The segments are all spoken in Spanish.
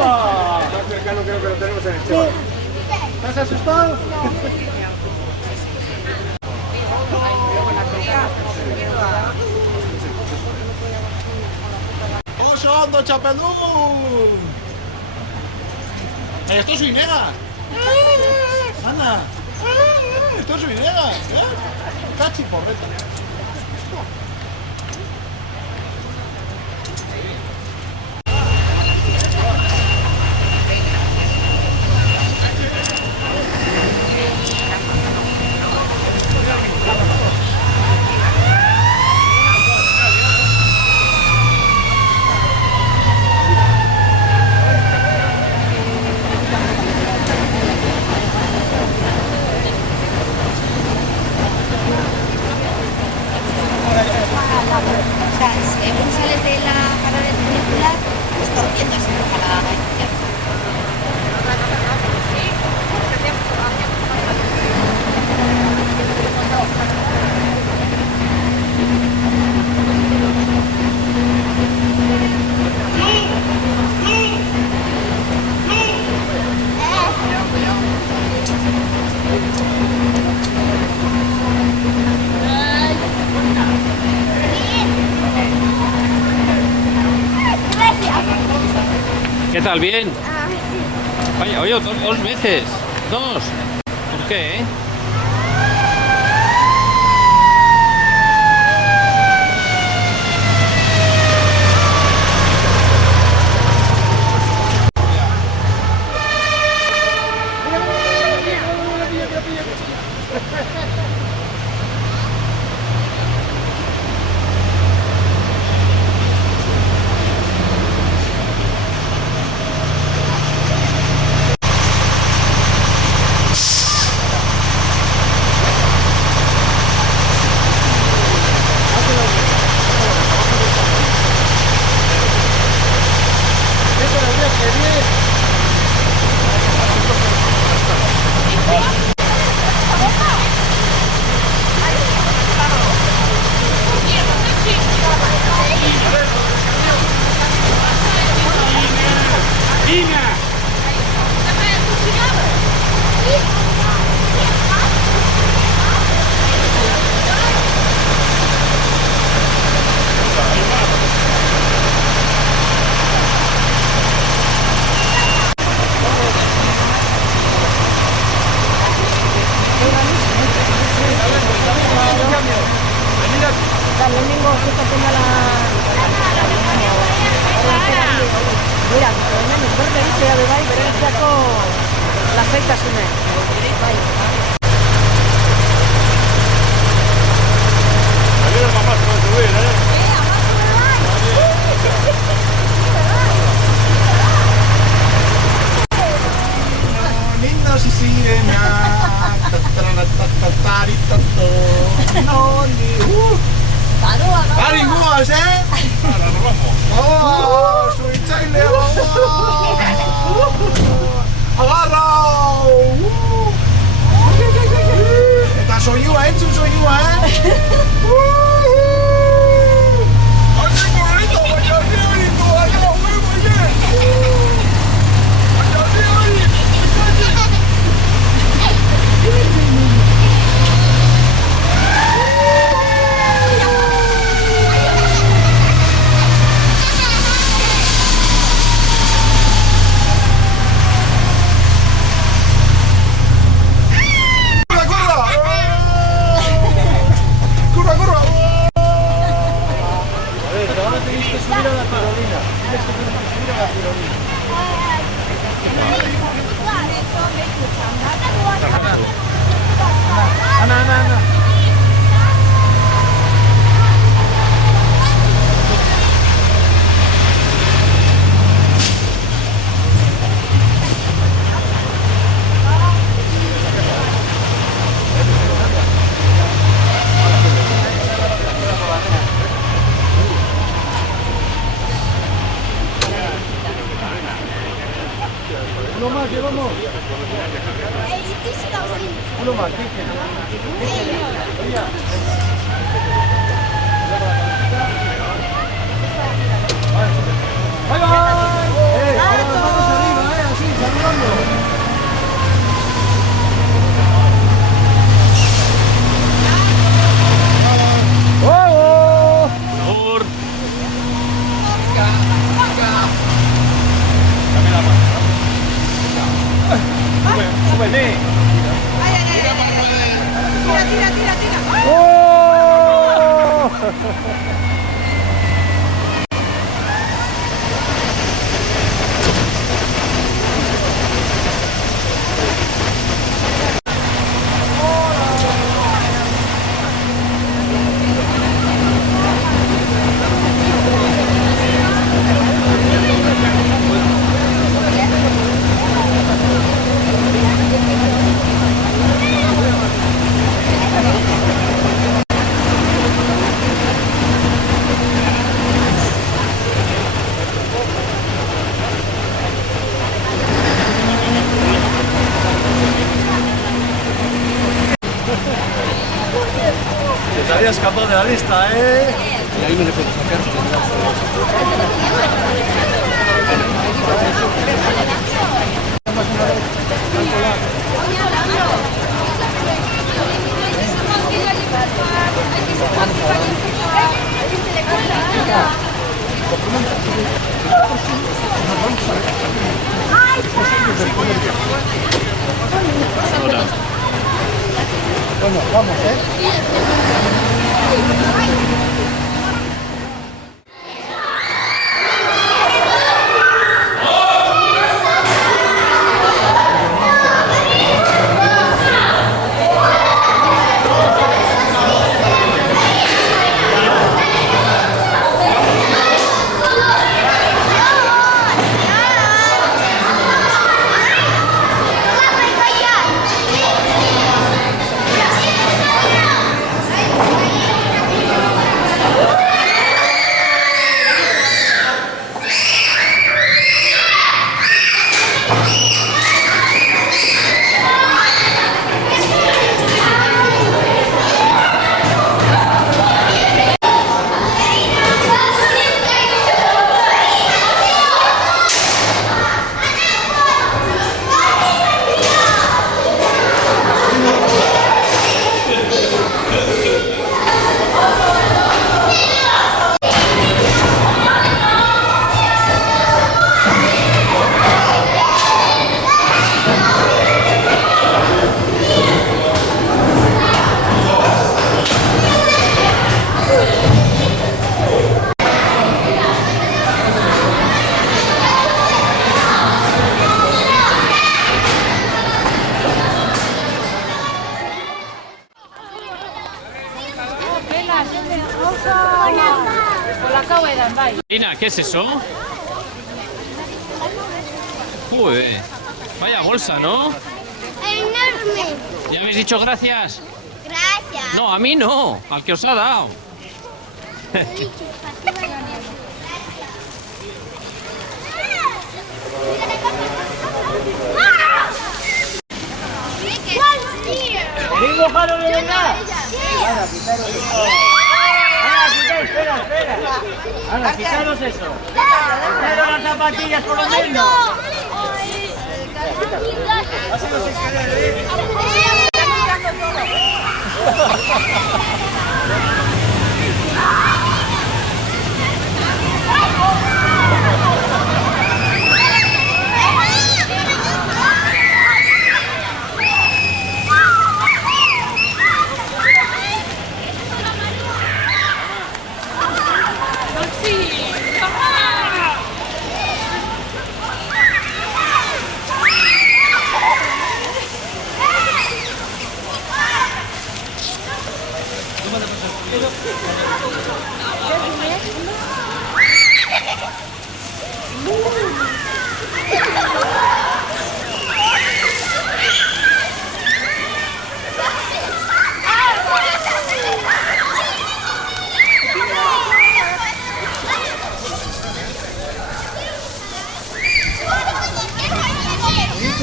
Más cercano creo que lo tenemos en el chaval. ¿Estás asustado? ¡Oso hondo, chapelún! ¡Esto es Vinega! ¡Anda! ¡Esto es Vinega! ¡Cachi porreta! Según sales de la parada vehicular, está haciendo así para la izquierda. ¿Qué tal? ¿Bien? Ah, sí. Vaya, oye, dos veces. ¿Dos? ¿Por qué? Uno más, llevamos. Uno más, ¡Bye, bye! Vamos arriba, así, saludando. Por... Dame la mano. Súbete. Ay, ay, ay, ay, ay. Tira. ¡Oh! Se te había escapado de la lista, ¿eh? Y ahí no le puedo sacar. Ahora. Bueno, vamos, ¿eh? Lina, ¿qué es eso? Joder. Vaya bolsa, ¿no? Enorme. ¿Ya habéis dicho gracias? Gracias. No, a mí no, al que os ha dado. ¡Digo, paro de verdad! Ana, quitaros eso. Ana, espera. Ana, quitaros eso. Quitaros las zapatillas por lo menos. Ha sido sin querer, ¿eh?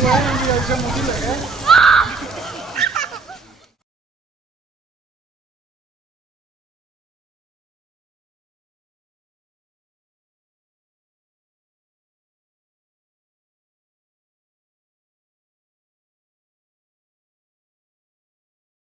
tu, mira, se mutila,